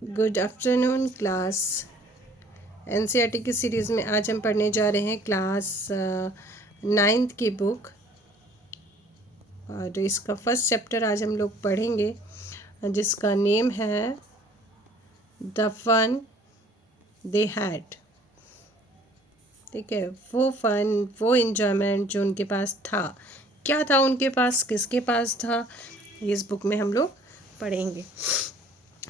Good afternoon class. NCERT की series में आज हम पढ़ने जा रहे हैं क्लास 9th की बुक, और इसका फर्स्ट चैप्टर आज हम लोग पढ़ेंगे जिसका नेम है द फन दे हैड। ठीक है, वो फन, वो इन्जॉयमेंट जो उनके पास था, क्या था उनके पास, किसके पास था, इस बुक में हम लोग पढ़ेंगे।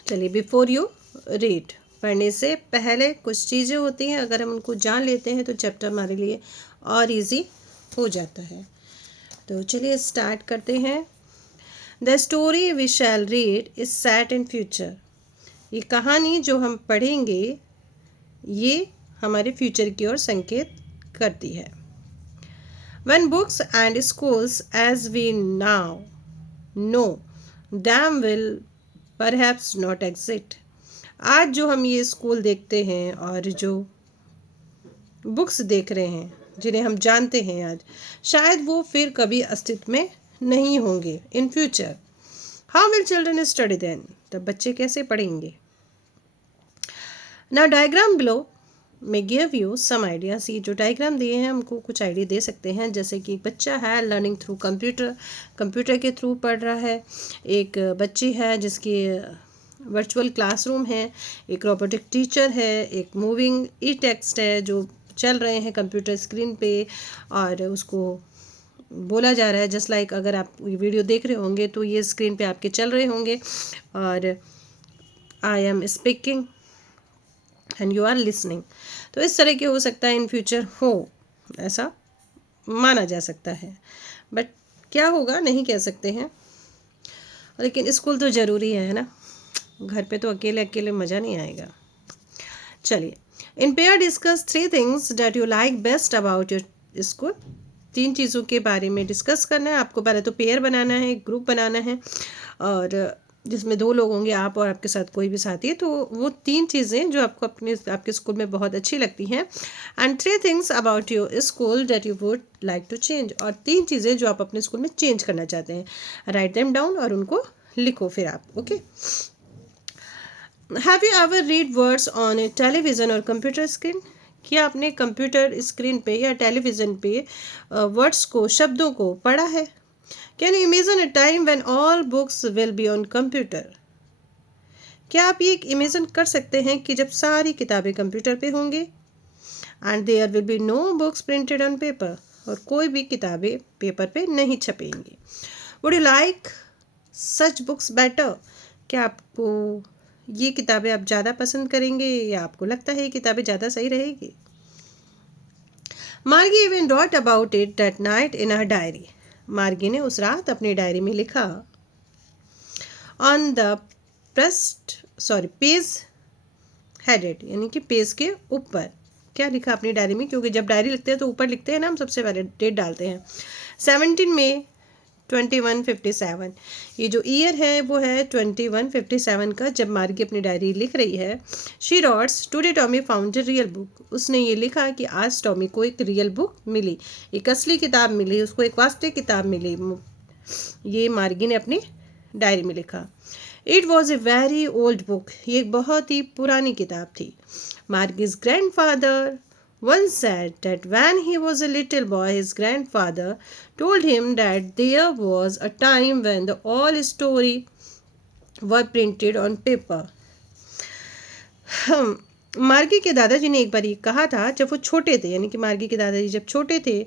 चलिए, बिफोर यू रीड, पढ़ने से पहले कुछ चीज़ें होती हैं, अगर हम उनको जान लेते हैं तो चैप्टर हमारे लिए और इजी हो जाता है। तो चलिए स्टार्ट करते हैं। The story we shall read is set in future. ये कहानी जो हम पढ़ेंगे ये हमारे फ्यूचर की ओर संकेत करती है। When books and schools as we now know them will perhaps not exist। आज जो हम ये स्कूल देखते हैं और जो बुक्स देख रहे हैं, जिन्हें हम जानते हैं आज, शायद वो फिर कभी अस्तित्व में नहीं होंगे। In future how will children study then, तब बच्चे कैसे पढ़ेंगे। नाउ डायग्राम बिलो में गिव यू सम आइडियाज। ये जो डायग्राम दिए हैं हमको कुछ आइडिया दे सकते हैं, जैसे कि बच्चा है लर्निंग थ्रू कंप्यूटर के थ्रू पढ़ रहा है। एक बच्ची है जिसकी वर्चुअल क्लासरूम है, एक रोबोटिक टीचर है, एक मूविंग ई टेक्स्ट है जो चल रहे हैं कंप्यूटर स्क्रीन पे और उसको बोला जा रहा है। जस्ट लाइक अगर आप ये वीडियो देख रहे होंगे तो ये स्क्रीन पे आपके चल रहे होंगे और I am speaking and you are listening. तो इस तरह के हो सकता है इन फ्यूचर हो, ऐसा माना जा सकता है, बट क्या होगा नहीं कह सकते हैं। लेकिन स्कूल तो ज़रूरी है ना, घर पे तो अकेले अकेले मज़ा नहीं आएगा। चलिए, in pair discuss 3 things that you like best about your school. 3 चीज़ों के बारे में डिस्कस करना है आपको। पहले तो पेयर बनाना है, एक ग्रुप बनाना है और जिसमें 2 लोग होंगे, आप और आपके साथ कोई भी साथी है। तो वो 3 चीज़ें जो आपको आपके स्कूल में बहुत अच्छी लगती हैं। And 3 things about your school that you would like to change, और 3 चीज़ें जो आप अपने स्कूल में चेंज करना चाहते हैं। राइट देम डाउन और उनको लिखो फिर आप। Okay, have you ever read words on A television और कंप्यूटर स्क्रीन। क्या आपने कंप्यूटर स्क्रीन पे या टेलीविज़न पे वर्ड्स को, शब्दों को पढ़ा है। Can you imagine a time when all books will be on computer. क्या आप ये इमेजिन कर सकते हैं कि जब सारी किताबें कंप्यूटर पे होंगी। And there will be no books printed on paper, और कोई भी किताबें पेपर पे नहीं छपेंगी। Would you like such books better. क्या आपको ये किताबें आप ज़्यादा पसंद करेंगे या आपको लगता है ये किताबें ज़्यादा सही रहेगी। Margie even wrote about it that night in her diary. Margie ने उस रात अपनी डायरी में लिखा। ऑन द पेज हेडेड, यानी कि पेज के ऊपर क्या लिखा अपनी डायरी में, क्योंकि जब डायरी लिखते हैं तो ऊपर लिखते हैं ना, हम सबसे पहले डेट डालते हैं। 17 मई 2157। ये जो ईयर है वो है 2157 का, जब मार्गी अपनी डायरी लिख रही है। She rots today Tommy found a real book. उसने ये लिखा कि आज टॉमी को एक रियल बुक मिली, एक असली किताब मिली, उसको एक वास्तविक किताब मिली। ये मार्गी ने अपनी डायरी में लिखा। It was a very old book. ये एक बहुत ही पुरानी किताब थी। मार्गीज grandfather once said that when he was a little boy, his grandfather told him that there was a time when the all story were printed on paper. मार्गी के दादाजी ने एक बार ये कहा था, जब वो छोटे थे, यानी कि मार्गी के दादाजी जब छोटे थे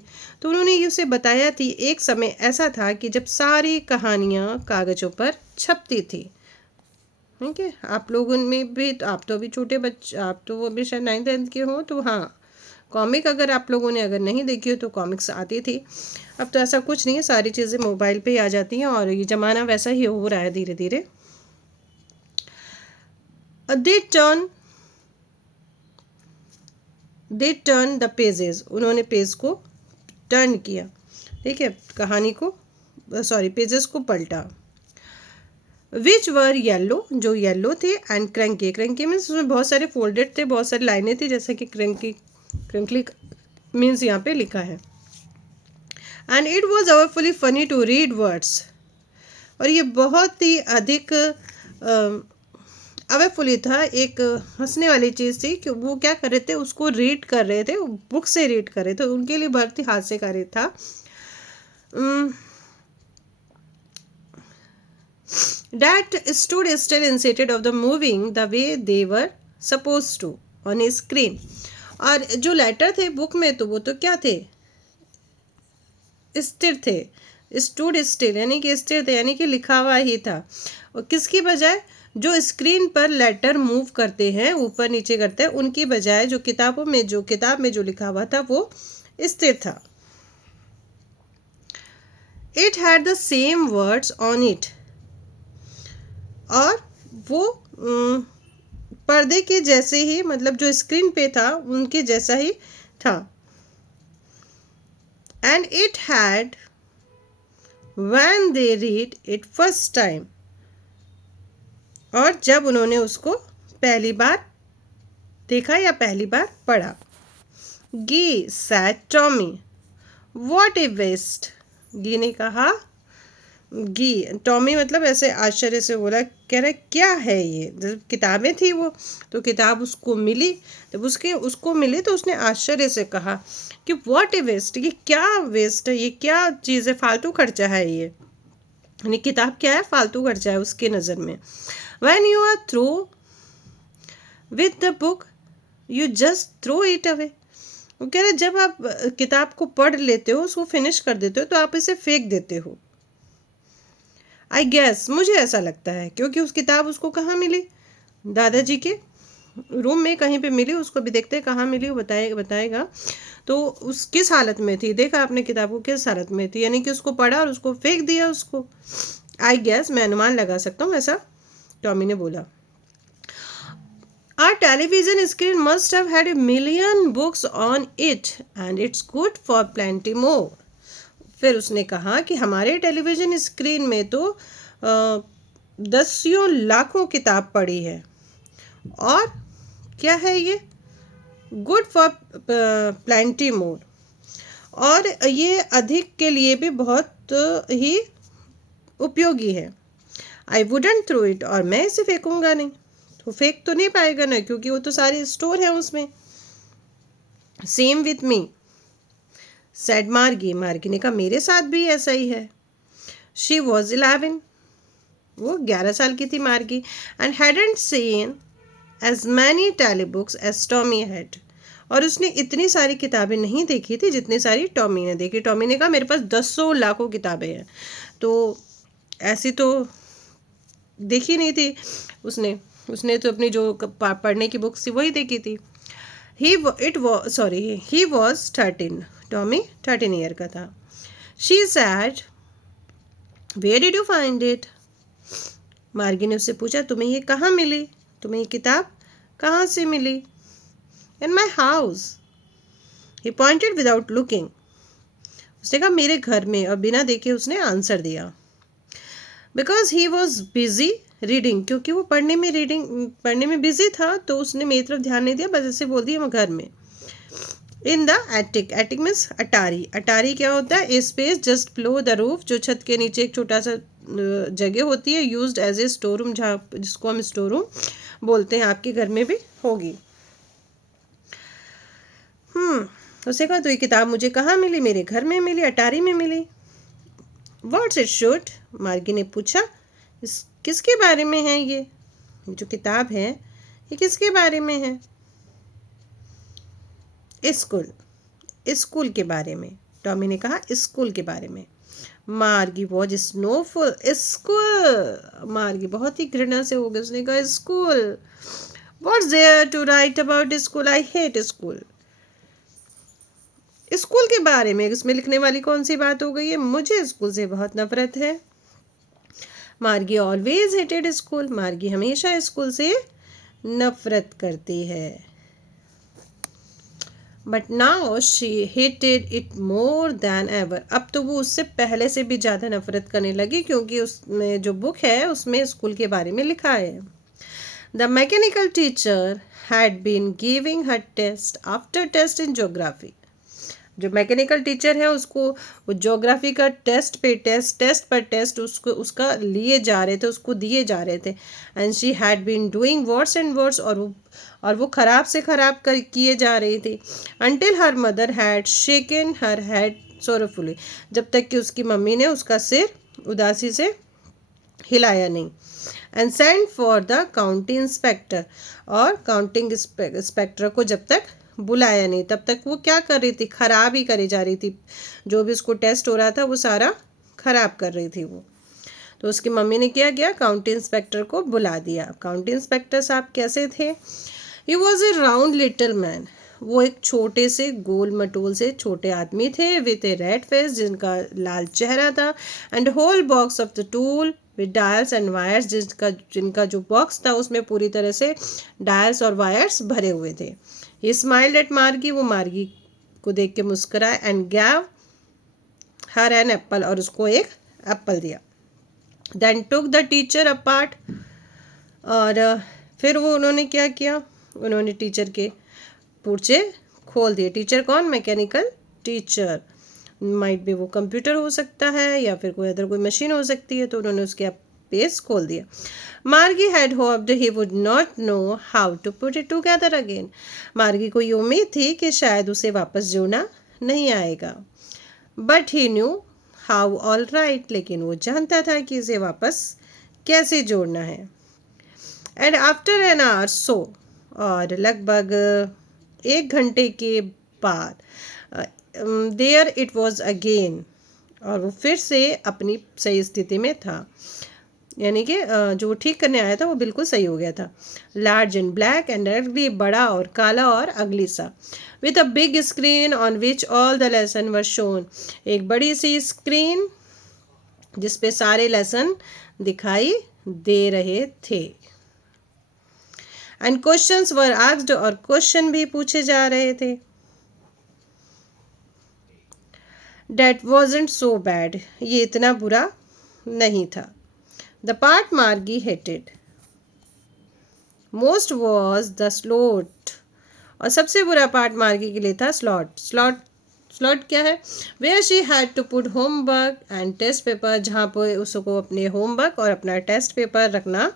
तो उन्होंने ये उसे बताया थी, एक समय ऐसा था कि जब सारी कहानियाँ कागज़ों पर छपती थी। ठीक है, आप लोगों में भी, आप तो अभी छोटे बच्चे, आप तो अभी शायद 9th 10th के हो, तो हाँ, कॉमिक अगर आप लोगों ने अगर नहीं देखी हो तो कॉमिक्स आती थी। अब तो ऐसा कुछ नहीं है, सारी चीज़ें मोबाइल पे ही आ जाती हैं और ये ज़माना वैसा ही हो रहा है धीरे धीरे। They turn the pages. उन्होंने पेज को टर्न किया, ठीक है, कहानी को, पेजेस को पलटा। विच वर येलो, जो येलो थे, एंड क्रंकी मीन्स उसमें बहुत सारे फोल्डेड थे, बहुत सारी लाइनें थी, जैसे कि क्रंकली मीन्स यहाँ पे लिखा है। And it was awfully funny to read words. और ये बहुत ही अधिक अवेफुली था, एक हंसने वाली चीज़ थी कि वो क्या कर रहे थे, उसको रीड कर रहे थे, बुक से रीड कर रहे थे, उनके लिए बहुत ही हास्यकारी था। That stood still instead of the moving the way they were supposed to on a screen. और जो लेटर थे बुक में तो वो तो क्या थे, स्थिर थे, स्टूड स्टिल यानी कि स्थिर थे, यानी कि लिखा हुआ ही था। और किसकी बजाय, जो स्क्रीन पर लेटर मूव करते हैं, ऊपर नीचे करते हैं, उनकी बजाय जो किताब में जो लिखा हुआ था वो स्थिर था। It had the same words on it, और वो पर्दे के जैसे ही, मतलब जो स्क्रीन पे था उनके जैसा ही था। And it had when they read it first time, और जब उन्होंने उसको पहली बार देखा या पहली बार पढ़ा। Gee said Tommy, what a waste. Gee ने कहा, टॉमी मतलब ऐसे आश्चर्य से बोला, कह रहा क्या है ये। जब किताबें थी वो, तो किताब उसको मिली, जब उसको मिली तो उसने आश्चर्य से कहा कि व्हाट ए वेस्ट, ये क्या वेस्ट है, ये क्या चीज़ है, फालतू खर्चा है ये। यानी किताब क्या है, फालतू खर्चा है उसके नज़र में। When you are through with the book you just throw it away. वो कह रहे जब आप किताब को पढ़ लेते हो, उसको फिनिश कर देते हो, तो आप इसे फेंक देते हो। आई गेस, मुझे ऐसा लगता है, क्योंकि उस किताब उसको कहाँ मिली, दादाजी के रूम में कहीं पे मिली, उसको भी देखते हैं कहाँ मिली, वो बताएगा। तो उस किस हालत में थी, देखा आपने किताब को किस हालत में थी, यानी कि उसको पढ़ा और उसको फेंक दिया उसको। आई गेस, मैं अनुमान लगा सकता हूँ, ऐसा टॉमी ने बोला। Our television screen must have had a million books on it and it's good for plenty more. फिर उसने कहा कि हमारे टेलीविज़न स्क्रीन में तो दसियों लाखों किताब पड़ी है, और क्या है ये, गुड फॉर प्लेंटी मोर, और ये अधिक के लिए भी बहुत ही उपयोगी है। आई वुडंट थ्रो इट, और मैं इसे फेंकूंगा नहीं। तो फेंक तो नहीं पाएगा ना, क्योंकि वो तो सारी स्टोर है उसमें। सेम विथ मी सेड मार्गी, मार्गी ने कहा मेरे साथ भी ऐसा ही है। शी वॉज 11, वो 11 साल की थी Margie, and hadn't seen as many telebooks as Tommy had, और उसने इतनी सारी किताबें नहीं देखी थी जितनी सारी टॉमी ने देखी। टॉमी ने कहा मेरे पास 10 लाखों किताबें हैं, तो ऐसी तो देखी नहीं थी उसने तो अपनी जो पढ़ने की बुक्स थी वही देखी थी। ही वॉज 13, टॉमी 13 ईयर का था। She said where did you find it, Margie ने उससे पूछा तुम्हें ये कहाँ मिली, तुम्हें ये किताब कहाँ से मिली। In my house, he pointed without looking, उसने कहा मेरे घर में, और बिना देखे उसने आंसर दिया। Because he was busy reading, क्योंकि वो पढ़ने में बिजी था, तो उसने मेरी तरफ ध्यान नहीं दिया, बस ऐसे बोल दिया मैं घर में। In the attic, attic means अटारी, अटारी क्या होता है, a space just below the roof, जो छत के नीचे एक छोटा सा जगह होती है, used as a store room, जहाँ जिसको हम स्टोर रूम बोलते हैं, आपके घर में भी होगी। उसे कहा तो ये किताब मुझे कहाँ मिली, मेरे घर में मिली, अटारी में मिली। व्हाट्स इट शुड, मार्गी ने पूछा किसके बारे में है ये जो किताब है, ये किसके बारे में है। स्कूल के बारे में, टॉमी ने कहा स्कूल के बारे में। मार्गी वॉज स्नोफुल, स्कूल, मार्गी बहुत ही घृणा से हो गई, उसने कहा school, what's there to write about school, I hate school. School के बारे में इसमें लिखने वाली कौन सी बात हो गई है, मुझे स्कूल से बहुत नफरत है। मार्गी ऑलवेज हेटेड स्कूल, मार्गी हमेशा स्कूल से नफरत करती है। But now she hated it more than ever, अब तो वो उससे पहले से भी ज़्यादा नफरत करने लगी, क्योंकि उसमें जो बुक है उसमें स्कूल के बारे में लिखा है। The mechanical teacher had been giving her test after test in geography, जो मैकेनिकल टीचर है उसको वो ज्योग्राफी का टेस्ट पर टेस्ट उसको उसका लिए जा रहे थे, उसको दिए जा रहे थे। And she had been doing worse and worse, और वो ख़राब से ख़राब कर किए जा रही थी। Until her mother had shaken her head sorrowfully, जब तक कि उसकी मम्मी ने उसका सिर उदासी से हिलाया नहीं। And send for the county inspector, और काउंटिंग इंस्पेक्टर को जब तक बुलाया नहीं तब तक वो क्या कर रही थी, ख़राब ही करी जा रही थी। जो भी उसको टेस्ट हो रहा था वो सारा ख़राब कर रही थी वो। तो उसकी मम्मी ने क्या किया, काउंटी इंस्पेक्टर को बुला दिया। काउंटी इंस्पेक्टर साहब कैसे थे? He was A round little man, वो एक छोटे से गोल मटोल से छोटे आदमी थे, विथ ए रेड फेस, जिनका लाल चेहरा था, and whole box of the tool with dials and wires, जिनका जो बॉक्स था उसमें पूरी तरह से डायल्स और वायर्स भरे हुए थे। ही स्माइल्ड एट मार्गी, वो मार्गी को देख के मुस्कुराए, and gave her an apple, और उसको एक एप्पल दिया। Then took the teacher apart, और फिर वो उन्होंने क्या किया, उन्होंने टीचर के पुर्जे खोल दिए। टीचर कौन? मैकेनिकल टीचर, माइट भी वो कंप्यूटर हो सकता है या फिर कोई अदर कोई मशीन हो सकती है, तो उन्होंने उसके पेज खोल दिया। Margie had hoped he would not know how to put it together again, Margie को ये उम्मीद थी कि शायद उसे वापस जोड़ना नहीं आएगा। But he knew how all right, लेकिन वो जानता था कि इसे वापस कैसे जोड़ना है। And after an hour so, और लगभग 1 घंटे के बाद, देयर इट वॉज अगेन, और वो फिर से अपनी सही स्थिति में था, यानी कि जो वो ठीक करने आया था वो बिल्कुल सही हो गया था। लार्ज एंड ब्लैक एंड अगली, बड़ा और काला और अगली सा, with a big screen on which all the lesson were shown, एक बड़ी सी स्क्रीन जिसपे सारे लेसन दिखाई दे रहे थे। एंड क्वेश्चंस वर आस्क्ड, और क्वेश्चन भी पूछे जा रहे थे। That wasn't so bad, ये इतना बुरा नहीं था। The part Margie hated most was the slot, और सबसे बुरा पार्ट मार्गी के लिए था स्लॉट क्या है? Where she had to put homework and test paper, जहाँ पर उसको अपने होमवर्क और अपना टेस्ट पेपर रखना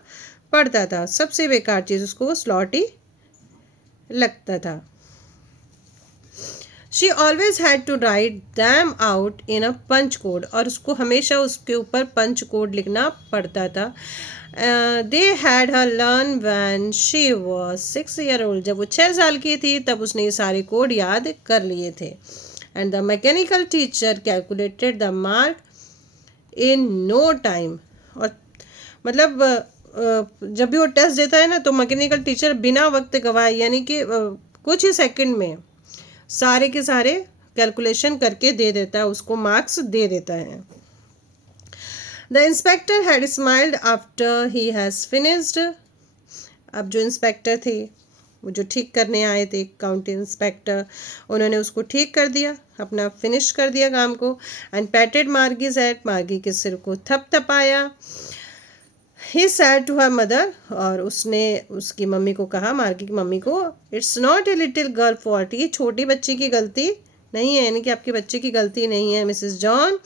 पड़ता था। सबसे बेकार चीज़ उसको स्लॉट ही लगता था। She always had to write them out in a punch code, और उसको हमेशा उसके ऊपर पंच कोड लिखना पड़ता था। They had her learn when she was 6 year old, जब वो 6 साल की थी तब उसने ये सारे कोड याद कर लिए थे। And the mechanical teacher calculated the mark in no time, और मतलब जब भी वो टेस्ट देता है ना तो मैकेनिकल टीचर बिना वक्त गवाए, यानी कि कुछ ही सेकंड में सारे के सारे कैलकुलेशन करके दे देता है, उसको मार्क्स दे देता है। The inspector had smiled after he has finished, अब जो इंस्पेक्टर थे वो जो ठीक करने आए थे, काउंटी इंस्पेक्टर, उन्होंने उसको ठीक कर दिया, अपना फिनिश कर दिया काम को। एंड पैटेड मार्गीज हेड, मार्गी के सिर को थपथपाया। ही सैड टू हर मदर, और उसने उसकी मम्मी को कहा, मार्गी की मम्मी को, it's not a little girl fault, ये छोटी बच्ची की गलती नहीं है, यानी कि आपके बच्चे की गलती नहीं है Mrs John.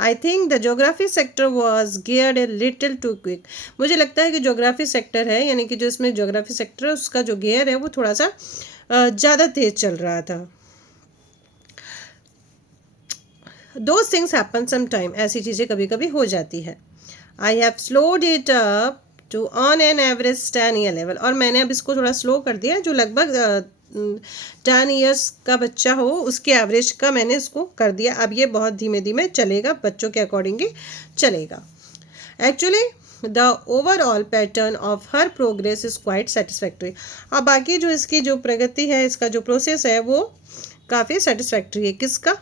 I think the geography sector was geared a little too quick, मुझे लगता है कि ज्योग्राफी सेक्टर है, यानी कि जो इसमें ज्योग्राफी सेक्टर है उसका जो गियर है वो थोड़ा सा ज़्यादा तेज चल रहा था। Those things happen some time, ऐसी चीज़ें कभी कभी हो जाती है। I have slowed it up to on an average 10 year level, और मैंने अब इसको थोड़ा स्लो कर दिया, जो लगभग 10 ईयर्स का बच्चा हो उसके एवरेज का मैंने इसको कर दिया। अब ये बहुत धीमे धीमे चलेगा, बच्चों के अकॉर्डिंगली चलेगा। Actually the overall pattern of her progress is quite satisfactory, और बाकी जो इसकी जो प्रगति है, इसका जो प्रोसेस है वो काफ़ी सेटिस्फैक्ट्री है। किसका?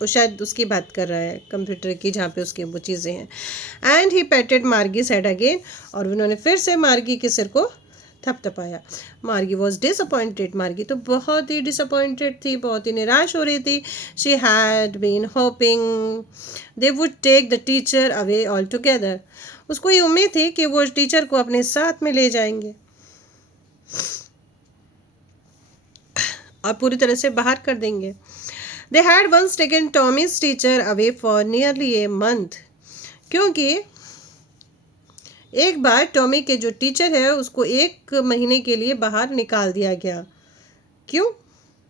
वो शायद उसकी बात कर रहा है, कंप्यूटर की, जहाँ पे उसकी वो चीज़ें हैं। And he patted Margie's head again, और उन्होंने फिर से मार्गी के सिर को थपथपाया। मार्गी वॉज डिसअपॉइंटेड, मार्गी तो बहुत ही डिसअपॉइंटेड थी, बहुत ही निराश हो रही थी। She had been hoping they would take the teacher away all together, उसको ये उम्मीद थी कि वो टीचर को अपने साथ में ले जाएंगे और पूरी तरह से बाहर कर देंगे। They had once taken Tommy's teacher away for nearly a month, क्योंकि एक बार टॉमी के जो टीचर है उसको 1 महीने के लिए बाहर निकाल दिया गया। क्यों?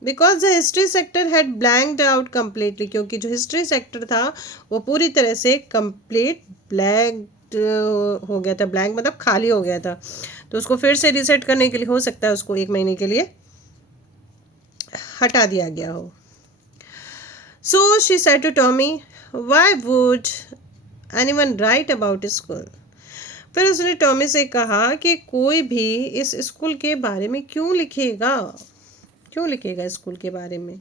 Because the history sector had blanked out completely, क्योंकि जो हिस्ट्री सेक्टर था वो पूरी तरह से कंप्लीट ब्लैंक हो गया था। ब्लैंक मतलब खाली हो गया था, तो उसको फिर से रिसेट करने के लिए हो सकता है उसको 1 महीने के लिए हटा दिया गया हो। So she said to Tommy, why would anyone write about school. फिर उसने टॉमी से कहा कि कोई भी इस स्कूल के बारे में क्यों लिखेगा, क्यों लिखेगा स्कूल के बारे में।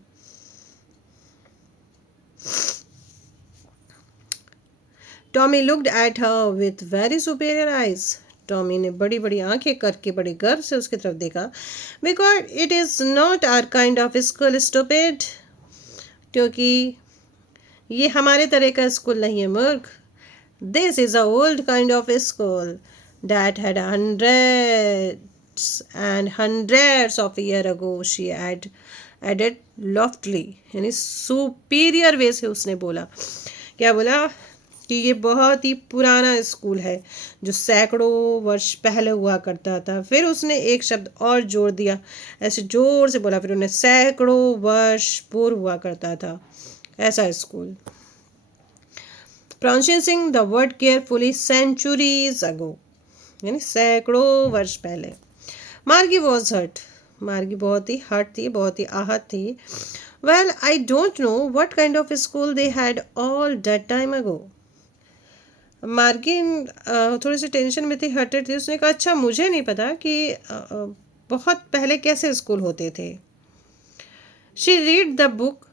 Tommy looked at her with very superior eyes. Tommy ने बड़ी बड़ी आंखें करके बड़े गर्व से उसकी तरफ देखा। Because it is not our kind of school stupid, क्योंकि ये हमारे तरह का स्कूल नहीं है मूर्ख। This is a old kind of school that had hundreds and hundreds of years ago, she added loftily, यानी सुपीरियर वे से उसने बोला। क्या बोला? कि ये बहुत ही पुराना स्कूल है जो सैकड़ों वर्ष पहले हुआ करता था। फिर उसने एक शब्द और जोड़ दिया, ऐसे जोर से बोला, फिर उन्हें सैकड़ों वर्ष पूर्व हुआ करता था ऐसा school. Pronouncing the word carefully, centuries ago, यानी सैकड़ों वर्ष पहले। मार्गी वॉज हर्ट, मार्गी बहुत ही हर्ट थी, बहुत ही आहत थी। Well I don't know what kind of school they had all that time ago. मार्गी थोड़ी सी टेंशन में थी, हर्टेड थी। उसने कहा, अच्छा मुझे नहीं पता कि बहुत पहले कैसे स्कूल होते थे। She read the book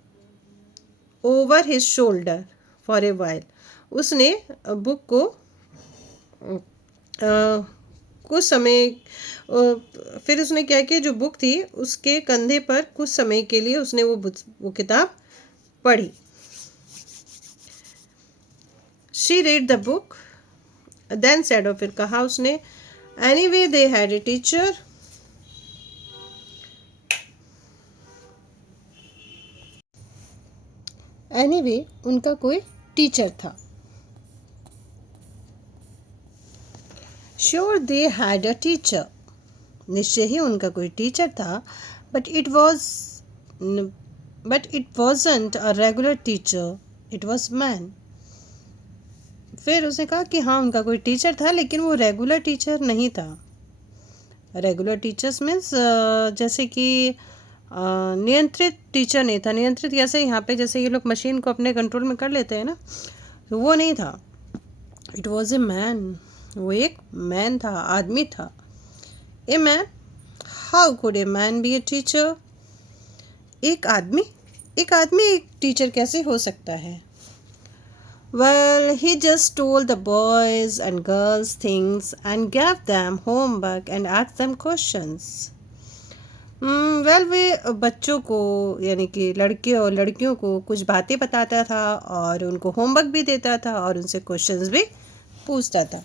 over his shoulder for a while, उसने बुक को कुछ समय फिर उसने क्या किया, जो बुक थी उसके कंधे पर कुछ समय के लिए उसने वो किताब पढ़ी। She read the book then said, और फिर कहा उसने, anyway they had a teacher, anyway उनका कोई टीचर था। Sure they had a teacher, निश्चय ही उनका कोई टीचर था। But it wasn't a regular teacher, it was man. फिर उसने कहा कि हाँ उनका कोई टीचर था, लेकिन वो रेगुलर टीचर नहीं था। रेगुलर टीचर्स मीन्स जैसे कि नियंत्रित टीचर नहीं था। नियंत्रित कैसे, यहाँ पे जैसे ये लोग मशीन को अपने कंट्रोल में कर लेते हैं ना, तो वो नहीं था। इट वॉज ए मैन, वो एक मैन था, आदमी था। A man, how could a man be a teacher. एक आदमी एक टीचर कैसे हो सकता है। Well he just told the boys and girls things and gave them homework and asked them questions. Well वे बच्चों को यानी कि लड़के और लड़कियों को कुछ बातें बताता था और उनको होमवर्क भी देता था और उनसे क्वेश्चंस भी पूछता था।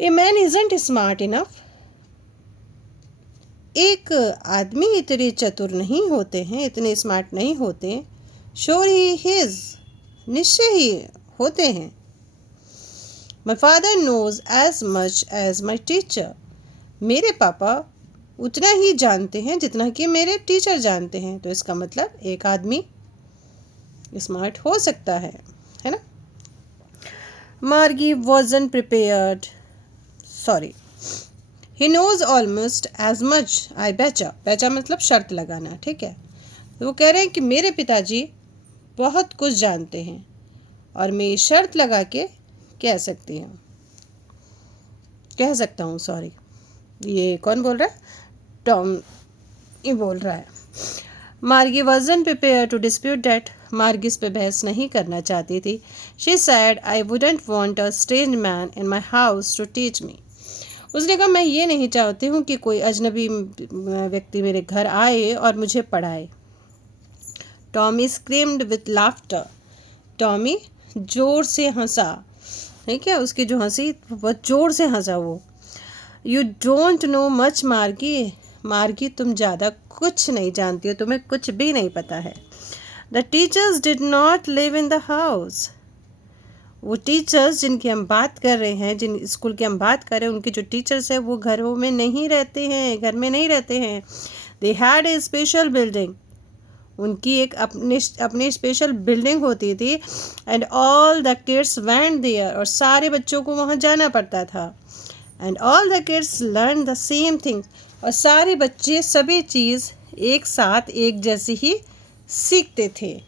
A man isn't smart enough, एक आदमी इतने चतुर नहीं होते हैं, इतने स्मार्ट नहीं होते। श्योर ही हिज, निश्चय ही होते हैं। My father knows as much as my teacher, मेरे पापा उतना ही जानते हैं जितना कि मेरे टीचर जानते हैं। तो इसका मतलब एक आदमी स्मार्ट हो सकता है ना। Margie wasn't prepared, sorry, he knows almost as much I betcha, betcha मतलब शर्त लगाना, ठीक है। तो वो कह रहे हैं कि मेरे पिताजी बहुत कुछ जानते हैं और मैं ये शर्त लगा के कह सकता हूँ, सॉरी। ये कौन बोल रहा है? टॉम ये बोल रहा है। Margie wasn't prepare to dispute that, Margie इस पे बहस नहीं करना चाहती थी। She said, I wouldn't want a strange man in my house to teach me. उसने कहा, मैं ये नहीं चाहती हूँ कि कोई अजनबी व्यक्ति मेरे घर आए और मुझे पढ़ाए। Tommy screamed with laughter, Tommy जोर से हंसा, ठीक है, उसकी जो हंसी बहुत जोर से हंसा वो। यू डोंट नो मच मार्गी, मार्गी तुम ज़्यादा कुछ नहीं जानती हो, तुम्हें कुछ भी नहीं पता है। The teachers did not live in the house. वो टीचर्स जिनकी हम बात कर रहे हैं, जिन स्कूल की हम बात कर रहे हैं, उनके जो टीचर्स हैं वो घरों में नहीं रहते हैं, घर में नहीं रहते हैं। They had a special building. उनकी एक अपनी स्पेशल बिल्डिंग होती थी। And all the kids went there. और सारे बच्चों को वहाँ जाना पड़ता था। And all the kids learn the same thing. और सारे बच्चे सभी चीज़ एक साथ एक जैसी ही सीखते थे।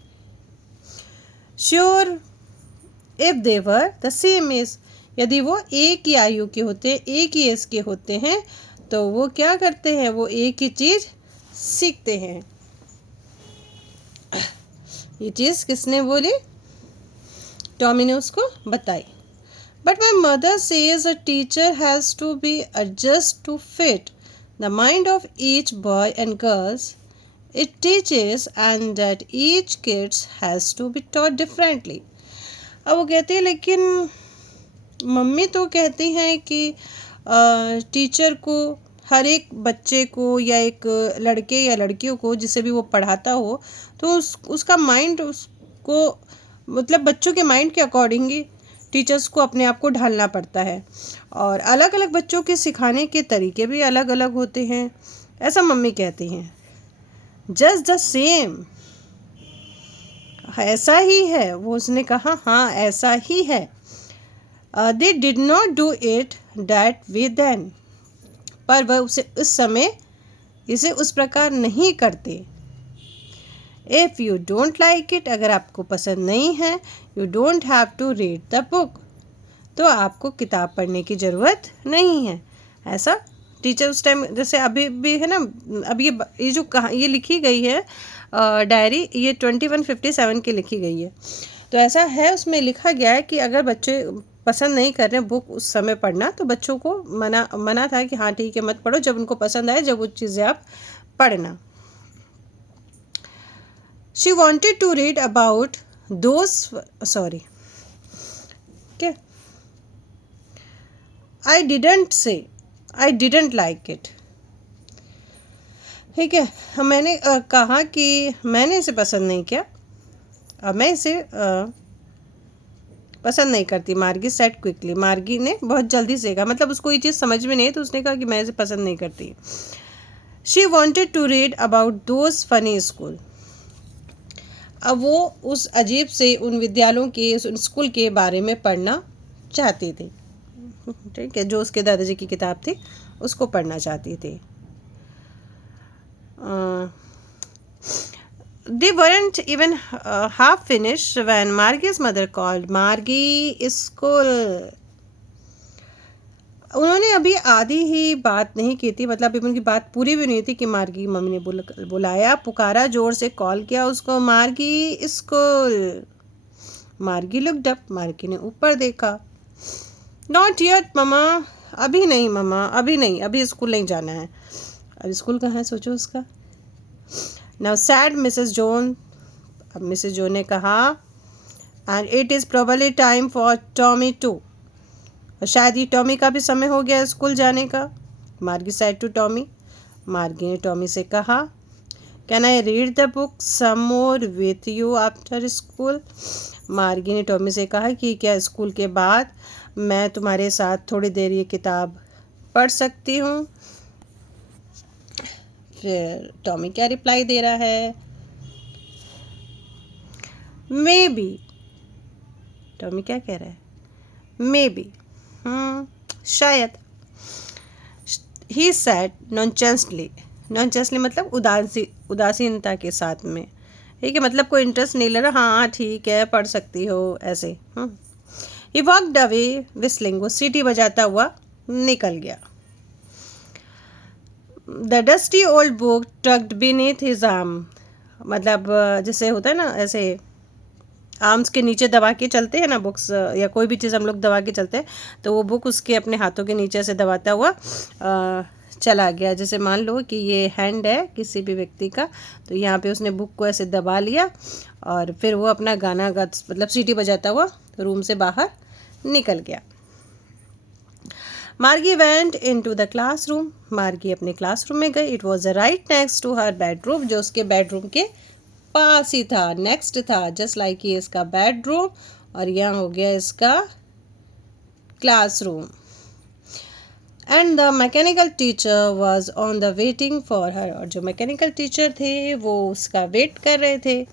Sure if they were the same age. यदि वो एक ही आयु के होते हैं, एक ही एज के होते हैं, तो वो क्या करते हैं, वो एक ही चीज़ सीखते हैं। ये चीज़ किसने बोली? टॉमी ने उसको बताई। But my mother says a teacher has to be adjust to fit the mind of each boy and girls it teaches and that each kids has to be taught differently. अब वो कहते हैं लेकिन mummy तो कहती हैं कि teacher को हर एक बच्चे को या एक लड़के या लड़कियों को जिसे भी वो पढ़ाता हो तो उसका माइंड उसको मतलब बच्चों के माइंड के अकॉर्डिंग ही टीचर्स को अपने आप को ढालना पड़ता है। और अलग अलग बच्चों के सिखाने के तरीके भी अलग अलग होते हैं, ऐसा मम्मी कहती हैं। जस्ट द सेम, ऐसा ही है। वो उसने कहा हाँ ऐसा ही है। They did not do it that way then. पर वह उसे उस समय इसे उस प्रकार नहीं करते। If you don't like it, अगर आपको पसंद नहीं है, you don't have to read the book, तो आपको किताब पढ़ने की ज़रूरत नहीं है। ऐसा टीचर उस टाइम, जैसे अभी भी है ना, अब ये जो ये लिखी गई है डायरी, ये 2157 की लिखी गई है। तो ऐसा है, उसमें लिखा गया है कि अगर बच्चे पसंद नहीं कर रहे बुक उस समय पढ़ना, तो बच्चों को मना था कि हाँ ठीक है मत पढ़ो, जब उनको पसंद आए जब वो चीज़ें आप पढ़ना। She wanted to read about क्या आई डिडेंट लाइक इट। ठीक है, मैंने कहा कि मैंने इसे पसंद नहीं किया, मैं इसे पसंद नहीं करती। मार्गी सेड क्विकली, मार्गी ने बहुत जल्दी से कहा, मतलब उसको ये चीज़ समझ में नहीं, तो उसने कहा कि मैं इसे पसंद नहीं करती। She wanted to read about those funny school. अब वो उस अजीब से उन विद्यालयों के, उन स्कूल के बारे में पढ़ना चाहती थी। ठीक है, जो उसके दादाजी की किताब थी उसको पढ़ना चाहती थी। They weren't even half finished when Margie's mother called. Margie school. उन्होंने अभी आधी ही बात नहीं की थी, मतलब अभी उनकी बात पूरी भी नहीं थी कि मार्गी मम्मी ने बुलाया, पुकारा, जोर से कॉल किया उसको, मार्गी स्कूल। मार्गी लुक्ड अप, मार्गी ने ऊपर देखा। नॉट येट ममा, अभी नहीं ममा, अभी नहीं, अभी स्कूल नहीं जाना है। अब स्कूल कहाँ है सोचो उसका। Now said Mrs. Jones, अब मिसेस जो ने कहा, and it is probably time for Tommy too. और शायद ये टॉमी का भी समय हो गया स्कूल जाने का। मार्गी said to Tommy, मार्गी ने टॉमी से कहा, Can I read the book some more with you after school? मार्गी ने टॉमी से कहा कि क्या स्कूल के बाद मैं तुम्हारे साथ थोड़ी देर ये किताब पढ़ सकती हूँ। फिर टॉमी क्या रिप्लाई दे रहा है, मे बी। टॉमी क्या कह रहा है, मे बी, शायद। ही सेड नॉनचेंसली, नॉनचेंसली मतलब उदासीनता के साथ में। ठीक है, मतलब कोई इंटरेस्ट नहीं ले रहा, हाँ ठीक है पढ़ सकती हो, ऐसे। ही वॉक्ड अवे विस्लिंग, वो सीटी बजाता हुआ निकल गया। The dusty old book tucked beneath his arm, मतलब जैसे होता है ना, ऐसे आर्म्स के नीचे दबा के चलते हैं ना बुक्स, या कोई भी चीज़ हम लोग दबा के चलते हैं, तो वो बुक उसके अपने हाथों के नीचे से दबाता हुआ चला गया। जैसे मान लो कि ये हैंड है किसी भी व्यक्ति का, तो यहाँ पे उसने बुक को ऐसे दबा लिया और फिर वो अपना गाना मतलब सीटी बजाता हुआ रूम से बाहर निकल गया। मार्गी वेंट इनटू द क्लासरूम, मार्गी अपने क्लासरूम में गई। It was right next to her bedroom, जो उसके बेडरूम के पास ही था, नेक्स्ट था। जस्ट लाइक ये इसका बेडरूम और यहाँ हो गया इसका classroom. And the mechanical teacher was on the waiting for her, और जो मैकेनिकल टीचर थे वो उसका वेट कर रहे थे,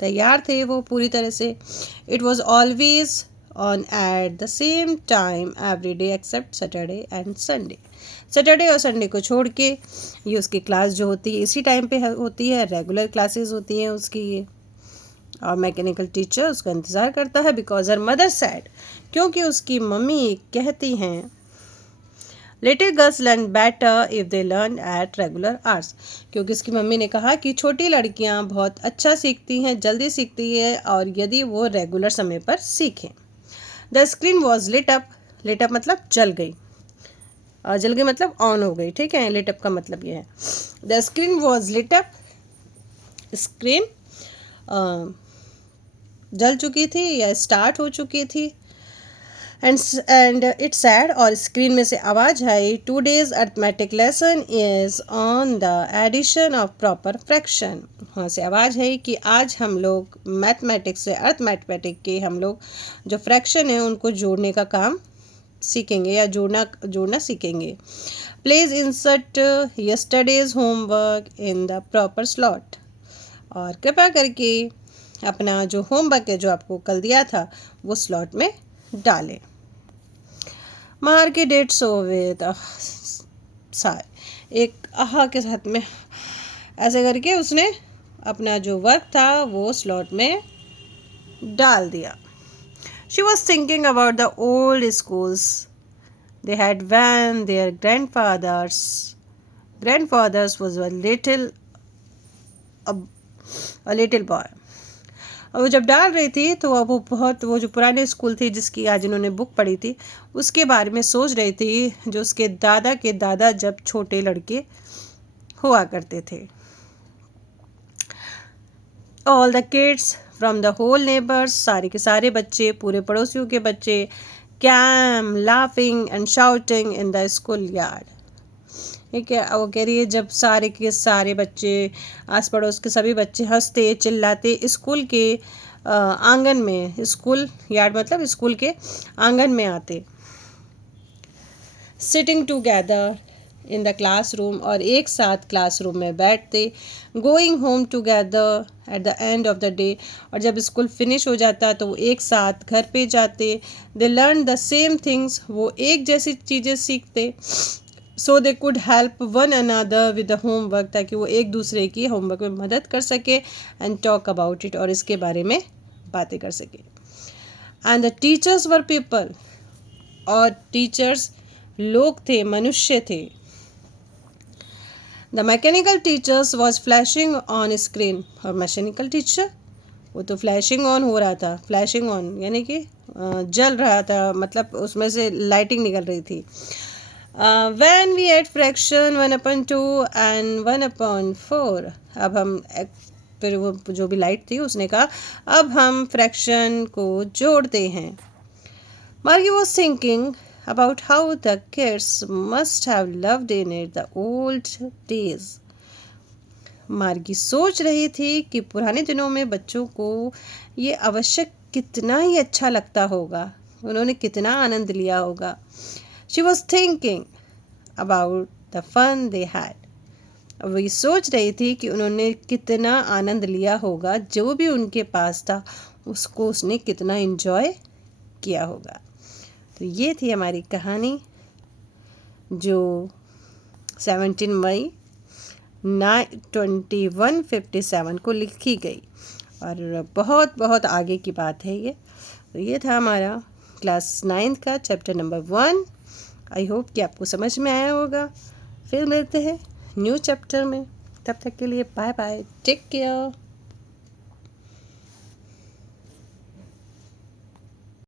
तैयार थे वो पूरी तरह से। It was always on at the same time every day except Saturday and Sunday. Saturday और संडे को छोड़ के ये उसकी क्लास जो होती है इसी टाइम पे होती है, रेगुलर क्लासेस होती हैं उसकी ये। और मैकेनिकल टीचर उसका इंतज़ार करता है बिकॉज हर मदर सैड, क्योंकि उसकी मम्मी कहती हैं little girls learn better if they learn at regular hours, क्योंकि उसकी मम्मी ने कहा कि छोटी लड़कियां बहुत अच्छा सीखती हैं, जल्दी सीखती है और यदि वो रेगुलर समय पर सीखें। The screen was lit up, lit up मतलब जल गई, और जल गई मतलब ऑन हो गई, ठीक है, लिट अप का मतलब ये है। The screen was lit up, screen जल चुकी थी या स्टार्ट हो चुकी थी। एंड इट सैड, और स्क्रीन में से आवाज़ आई today's arithmetic lesson is on the addition of proper fraction. वहाँ से आवाज़ है कि आज हम लोग मैथमेटिक्स से अर्थमेटिक के हम लोग जो फ्रैक्शन है उनको जोड़ने का काम सीखेंगे या जोड़ना सीखेंगे। Please insert yesterday's homework in the proper slot, और कृपया करके अपना जो होमवर्क है जो आपको कल दिया था वो स्लॉट में डालें। मार्गी डिड सो विद साय, एक आहा के साथ में ऐसे करके उसने अपना जो वर्क था वो स्लॉट में डाल दिया। She was thinking about the old schools they had when their grandfathers was a little boy. और वो जब डाल रही थी तो वो जो पुराने स्कूल थी जिसकी आज इन्होंने बुक पढ़ी थी उसके बारे में सोच रही थी, जो उसके दादा के दादा जब छोटे लड़के हुआ करते थे। All the kids from the whole neighbors, सारे के सारे बच्चे, पूरे पड़ोसियों के बच्चे, came laughing and shouting in the school yard. ठीक है, वो कह रही है जब सारे के सारे बच्चे, आस पड़ोस के सभी बच्चे हंसते चिल्लाते स्कूल के आंगन में, स्कूल यार्ड मतलब स्कूल के आंगन में आते। Sitting together in the classroom, और एक साथ क्लासरूम में बैठते। Going home together at the end of the day, और जब स्कूल फिनिश हो जाता तो वो एक साथ घर पे जाते। They learn the same things, वो एक जैसी चीज़ें सीखते। So they could help one another with the homework, ताकि वो एक दूसरे की होमवर्क में मदद कर सके। एंड टॉक अबाउट इट, और इसके बारे में बातें कर सके। And the teachers were people, और टीचर्स लोग थे, मनुष्य थे। The mechanical teachers was flashing on screen, और मैकेनिकल टीचर वो तो फ्लैशिंग ऑन हो रहा था, फ्लैशिंग ऑन यानी कि जल रहा था, मतलब उसमें से लाइटिंग निकल रही थी। When we add fraction 1/2 and 1/4, अब हम फिर वो जो भी लाइट थी उसने कहा अब हम फ्रैक्शन को जोड़ते हैं। मार्गी was thinking about how the kids must have loved in it the old days. मार्गी सोच रही थी कि पुराने दिनों में बच्चों को ये आवश्यक कितना ही अच्छा लगता होगा, उन्होंने कितना आनंद लिया होगा। She was thinking about the fun they had. अब वही सोच रही थी कि उन्होंने कितना आनंद लिया होगा, जो भी उनके पास था उसको उसने कितना एंजॉय किया होगा। तो ये थी हमारी कहानी जो 17 मई 2157 को लिखी गई, और बहुत बहुत आगे की बात है ये। तो ये था हमारा क्लास 9 का चैप्टर नंबर 1। आई होप कि आपको समझ में आया होगा। फिर मिलते हैं न्यू चैप्टर में, तब तक के लिए बाय बाय, टेक केयर।